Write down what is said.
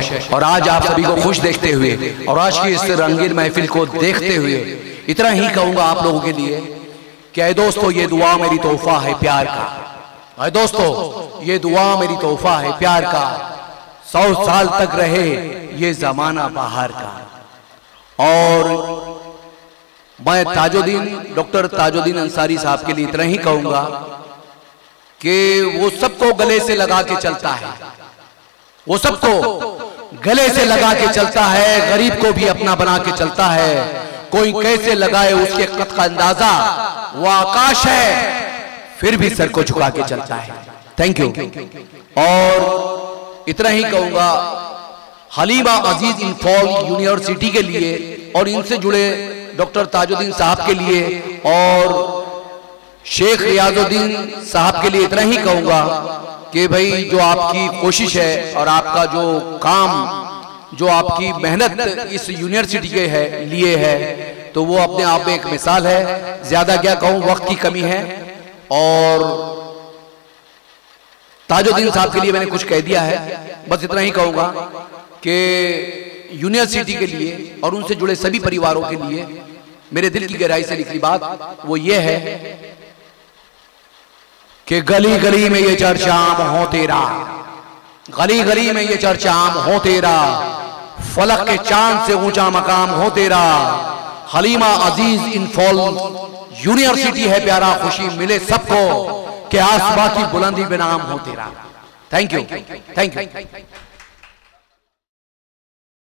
है। और आज आप सभी को खुश देखते हुए और आज की इस रंगीन महफिल को देखते हुए इतना ही कहूंगा आप लोगों के लिए कि ऐ दोस्तों, ये दुआ मेरी तोहफा है प्यार का। ऐ दोस्तों, ये दुआ मेरी तोहफा है प्यार का, 100 साल तक रहे ये जमाना बाहर का। और मैं डॉक्टर ताजुद्दीन अंसारी साहब के लिए इतना ही कहूंगा कि वो सबको गले से लगा के चलता है, वो सबको गले से लगा के चलता है, गरीब को भी अपना बना के चलता है। कोई कैसे लगाए उसके कद का अंदाजा, वो आकाश है फिर भी सर को झुका के चलता है। Thank you. और इतना ही कहूंगा हलीमा अजीज इंफॉल यूनिवर्सिटी के लिए और इनसे जुड़े डॉक्टर ताजुद्दीन साहब के लिए और शेख रियाजुद्दीन साहब के लिए इतना ही कहूंगा कि भाई जो आपकी कोशिश है और आपका जो काम, जो आपकी मेहनत इस यूनिवर्सिटी के लिए है, तो वो अपने आप में एक मिसाल है। ज्यादा क्या कहूं, वक्त की कमी है। और ताजुद्दीन साहब के लिए मैंने कुछ कह दिया है, बस इतना ही कहूंगा कि यूनिवर्सिटी के लिए और उनसे जुड़े सभी परिवारों के लिए मेरे दिल की गहराई से लिखी बात वो ये है कि गली गली में ये चर्चा आम हो तेरा, गली गली में ये चर्चा आम हो तेरा, फलक के चांद से ऊंचा मकाम हो तेरा। हलीमा अजीज इंफॉल यूनिवर्सिटी है प्यारा, खुशी मिले सबको कि आसमां की बुलंदी में नाम हो तेरा। Thank you, thank you.